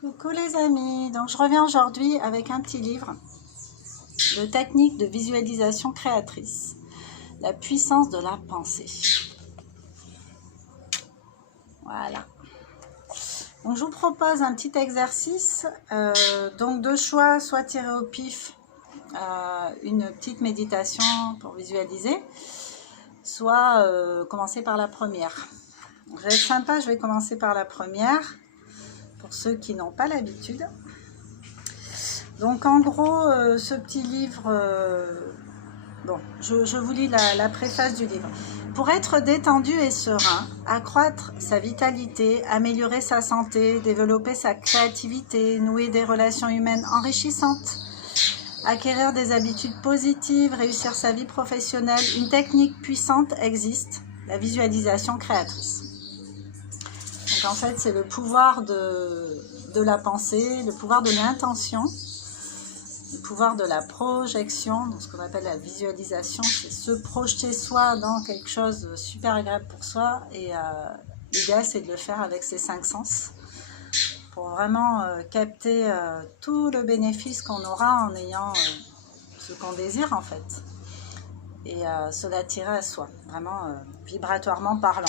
Coucou les amis, donc je reviens aujourd'hui avec un petit livre de techniques de visualisation créatrice, la puissance de la pensée. Voilà. Donc je vous propose un petit exercice, donc de choix, soit tirer au pif une petite méditation pour visualiser, soit commencer par la première. Je vais être sympa, je vais commencer par la première, pour ceux qui n'ont pas l'habitude. Donc en gros, ce petit livre, bon, je vous lis la préface du livre. Pour être détendu et serein, accroître sa vitalité, améliorer sa santé, développer sa créativité, nouer des relations humaines enrichissantes, acquérir des habitudes positives, réussir sa vie professionnelle, une technique puissante existe, la visualisation créatrice. Donc en fait, c'est le pouvoir de la pensée, le pouvoir de l'intention, le pouvoir de la projection, donc ce qu'on appelle la visualisation, c'est se projeter soi dans quelque chose de super agréable pour soi, et l'idéal c'est de le faire avec ses 5 sens pour vraiment capter tout le bénéfice qu'on aura en ayant ce qu'on désire en fait, et se l'attirer à soi, vraiment vibratoirement parlant.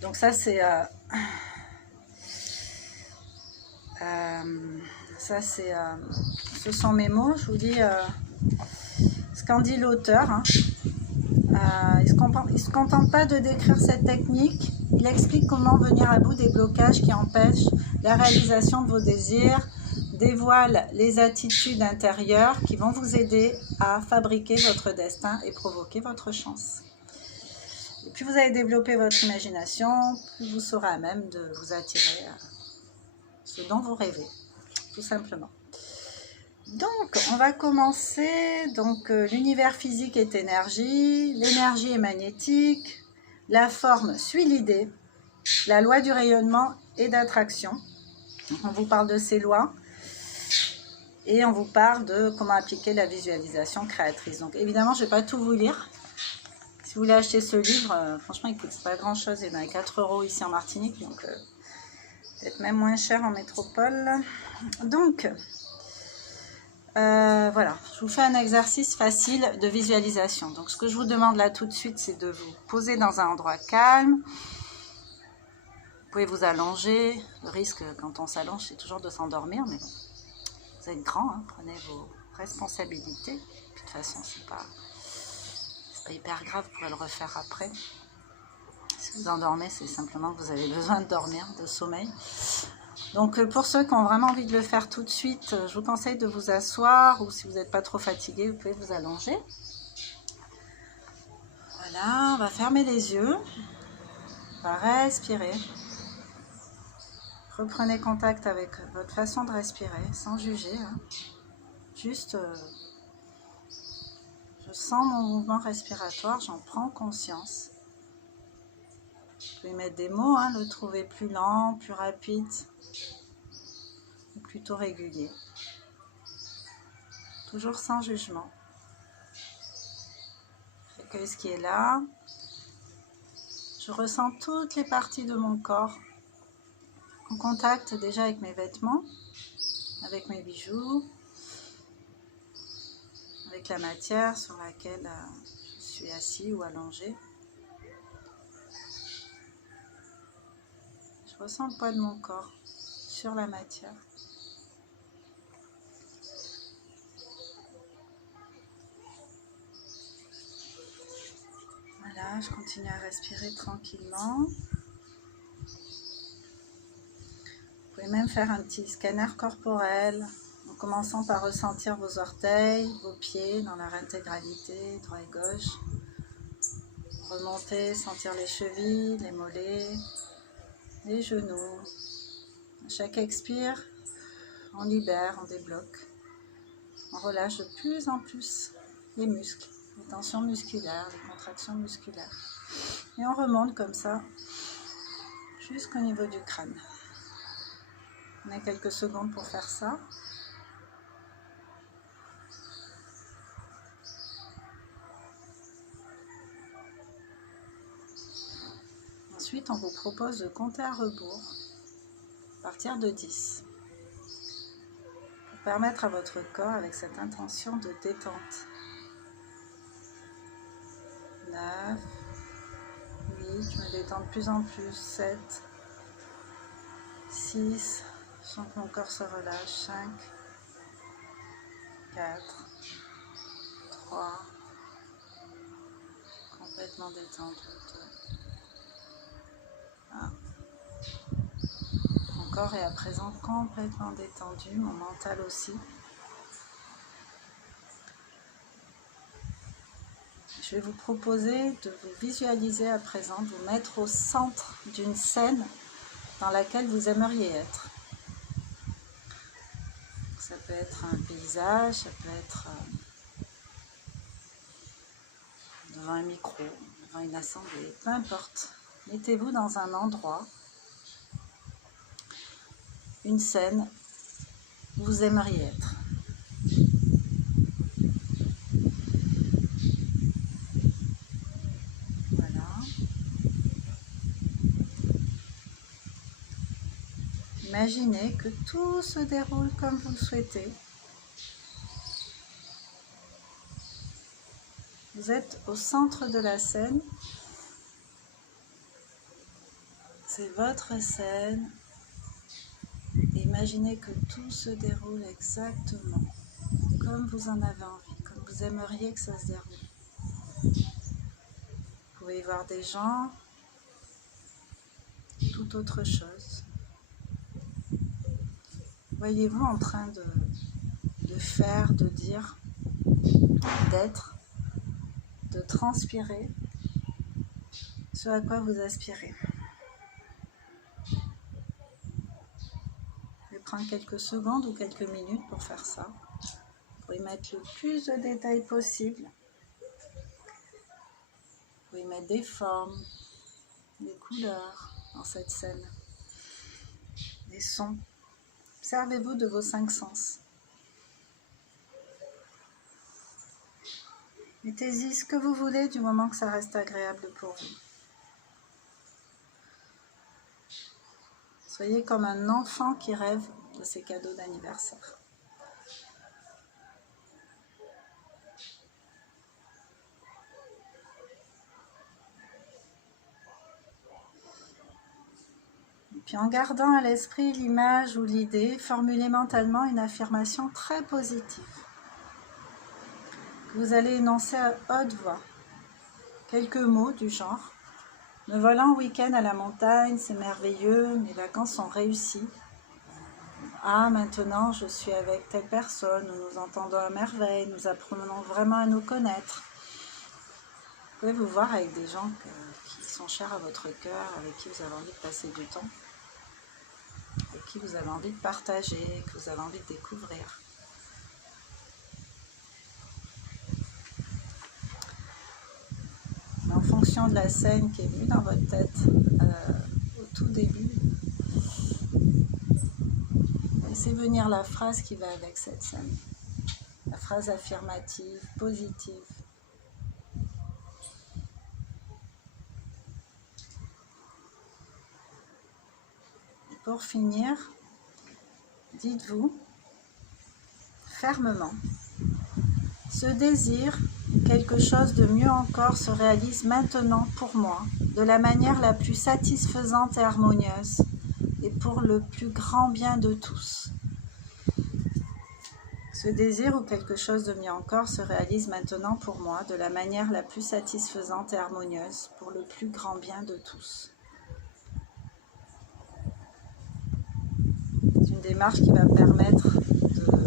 Donc ça c'est ce sont mes mots. Je vous dis ce qu'en dit l'auteur. Hein. Il ne se contente pas de décrire cette technique, il explique comment venir à bout des blocages qui empêchent la réalisation de vos désirs, dévoile les attitudes intérieures qui vont vous aider à fabriquer votre destin et provoquer votre chance. Et plus vous allez développer votre imagination, plus vous serez à même de vous attirer ce dont vous rêvez, tout simplement. Donc, on va commencer. Donc, l'univers physique est énergie, l'énergie est magnétique, la forme suit l'idée, la loi du rayonnement et d'attraction. On vous parle de ces lois et on vous parle de comment appliquer la visualisation créatrice. Donc, évidemment, je ne vais pas tout vous lire. Si vous voulez acheter ce livre, franchement, il ne coûte pas grand-chose. Il y en a 4 € ici en Martinique, donc peut-être même moins cher en métropole. Donc, voilà, je vous fais un exercice facile de visualisation. Donc ce que je vous demande là tout de suite, c'est de vous poser dans un endroit calme. Vous pouvez vous allonger. Le risque quand on s'allonge, c'est toujours de s'endormir, mais bon, vous êtes grand, hein, prenez vos responsabilités. De toute façon, c'est pas hyper grave, vous pouvez le refaire après. Si vous endormez, c'est simplement que vous avez besoin de dormir, de sommeil. Donc pour ceux qui ont vraiment envie de le faire tout de suite, je vous conseille de vous asseoir, ou si vous n'êtes pas trop fatigué, vous pouvez vous allonger. Voilà, on va fermer les yeux, on va respirer. Reprenez contact avec votre façon de respirer, sans juger. Hein. Juste, je sens mon mouvement respiratoire, j'en prends conscience. Vous pouvez mettre des mots, hein, le trouver plus lent, plus rapide, ou plutôt régulier. Toujours sans jugement. J'accueille ce qui est là. Je ressens toutes les parties de mon corps en contact déjà avec mes vêtements, avec mes bijoux, avec la matière sur laquelle je suis assis ou allongé. Je ressens le poids de mon corps sur la matière. Voilà, je continue à respirer tranquillement. Vous pouvez même faire un petit scanner corporel en commençant par ressentir vos orteils, vos pieds dans leur intégralité, droit et gauche. Remonter, sentir les chevilles, les mollets, les genoux. À chaque expire, on libère, on débloque. On relâche de plus en plus les muscles, les tensions musculaires, les contractions musculaires. Et on remonte comme ça jusqu'au niveau du crâne. On a quelques secondes pour faire ça. Ensuite, on vous propose de compter à rebours. À partir de 10. Pour permettre à votre corps, avec cette intention de détente. 9, 8, je me détends de plus en plus. 7, 6, je sens que mon corps se relâche. 5, 4, 3, complètement détendu. 2, 1. Mon corps est à présent complètement détendu, mon mental aussi. Je vais vous proposer de vous visualiser à présent, de vous mettre au centre d'une scène dans laquelle vous aimeriez être. Ça peut être un paysage, ça peut être devant un micro, devant une assemblée, peu importe. Mettez-vous dans un endroit, une scène où vous aimeriez être. Voilà. Imaginez que tout se déroule comme vous le souhaitez. Vous êtes au centre de la scène. C'est votre scène. Et imaginez que tout se déroule exactement comme vous en avez envie, comme vous aimeriez que ça se déroule. Vous pouvez y voir des gens, tout autre chose. Voyez-vous en train de faire, de dire, d'être, de transpirer ce à quoi vous aspirez. Je vais prendre quelques secondes ou quelques minutes pour faire ça, pour y mettre le plus de détails possible. Vous pouvez mettre des formes, des couleurs dans cette scène, des sons. Servez-vous de vos 5 sens. Mettez-y ce que vous voulez du moment que ça reste agréable pour vous. Soyez comme un enfant qui rêve de ses cadeaux d'anniversaire. Et puis en gardant à l'esprit l'image ou l'idée, formulez mentalement une affirmation très positive. Vous allez énoncer à haute voix quelques mots du genre « Me voilà en week-end à la montagne, c'est merveilleux, mes vacances sont réussies. Ah, maintenant je suis avec telle personne, nous nous entendons à merveille, nous apprenons vraiment à nous connaître. » Vous pouvez vous voir avec des gens qui sont chers à votre cœur, avec qui vous avez envie de passer du temps, avec qui vous avez envie de partager, que vous avez envie de découvrir. En fonction de la scène qui est venue dans votre tête au tout début, laissez venir la phrase qui va avec cette scène, la phrase affirmative, positive. Et pour finir, dites-vous fermement, ce désir, quelque chose de mieux encore se réalise maintenant pour moi, de la manière la plus satisfaisante et harmonieuse, et pour le plus grand bien de tous. Ce désir ou quelque chose de mieux encore se réalise maintenant pour moi, de la manière la plus satisfaisante et harmonieuse, pour le plus grand bien de tous. C'est une démarche qui va permettre de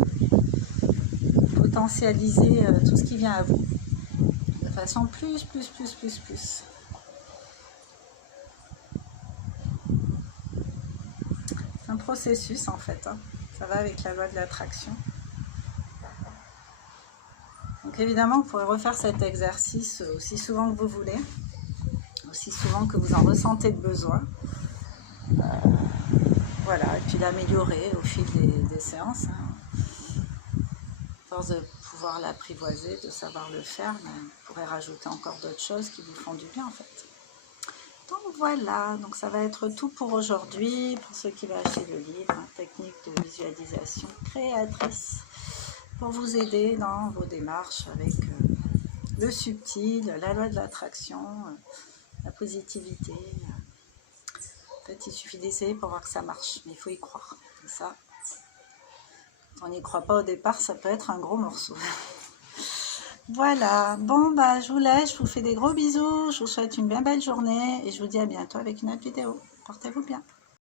potentialiser tout ce qui vient à vous, de façon plus. C'est un processus en fait, hein. Ça va avec la loi de l'attraction. Donc évidemment, vous pourrez refaire cet exercice aussi souvent que vous voulez, aussi souvent que vous en ressentez le besoin. Voilà, et puis l'améliorer au fil des séances. Hein. À force de pouvoir l'apprivoiser, de savoir le faire, mais vous pourrez rajouter encore d'autres choses qui vous font du bien en fait. Donc voilà, donc ça va être tout pour aujourd'hui, pour ceux qui veulent acheter le livre, hein, technique de visualisation créatrice, pour vous aider dans vos démarches avec le subtil, la loi de l'attraction, la positivité. En fait, il suffit d'essayer pour voir que ça marche, mais il faut y croire. Et ça, quand on n'y croit pas au départ, ça peut être un gros morceau. Voilà, bon bah je vous laisse, je vous fais des gros bisous, je vous souhaite une bien belle journée et je vous dis à bientôt avec une autre vidéo. Portez-vous bien.